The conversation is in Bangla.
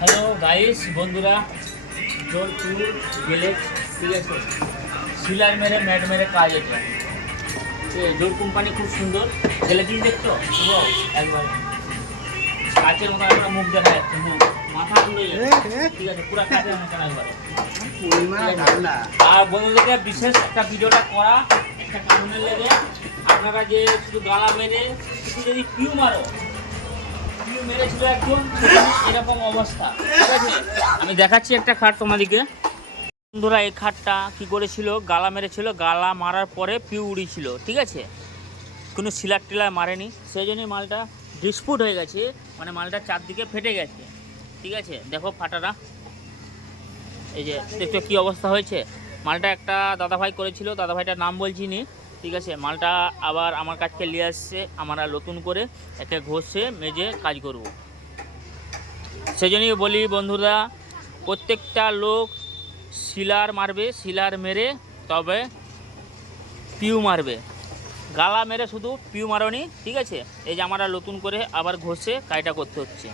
হ্যালো গাইস বন্ধুরা, জোরপুর গেলে ঠিক আছে, সিলার মেরে ম্যাট মেরে কাজ এটা। জোর কোম্পানি খুব সুন্দর, গেলে দিন দেখতো একবার কাচের মতো একটা মুখ দেখা যাচ্ছে, মুখ মাথা ঘুরে যাচ্ছে, ঠিক আছে, পুরো কাচের মতো একবারে। আর বন্ধুদেরকে বিশেষ একটা ভিডিওটা করা একটা কারণের লেগে, আপনারা যে শুধু গালা মেরে শুধু যদি পিউ মারো, পিউ মেরেছিল একজন, এরকম অবস্থা, ঠিক আছে। আমি দেখাচ্ছি একটা খাট তোমাদেরকে। বন্ধুরা এই খাটটা কী করেছিল, গালা মেরেছিল, গালা মারার পরে পিউ উড়িয়েছিল, ঠিক আছে, কোনো সিলার টিলার মারেনি, সেই জন্যই মালটা ডিসপুট হয়ে গেছে, মানে মালটা চারদিকে ফেটে গেছে, ঠিক আছে। দেখো ফাটাটা, এই যে দেখছো কী অবস্থা হয়েছে। মালটা একটা দাদাভাই করেছিল, দাদাভাইটার নাম বলছি নি, ঠিক আছে। মালটা আবার আমার কাছকে নিয়ে আসছে, আমরা নতুন করে একে ঘষে মেজে কাজ করব। সেই জন্যই বলি বন্ধুরা, প্রত্যেকটা লোক সিলার মারবে, সিলার মেরে তবে পিউ মারবে, গালা মেরে শুধু পিউ মারনি, ঠিক আছে। এই যে আমরা নতুন করে আবার ঘষে কাজটা করতে হচ্ছে।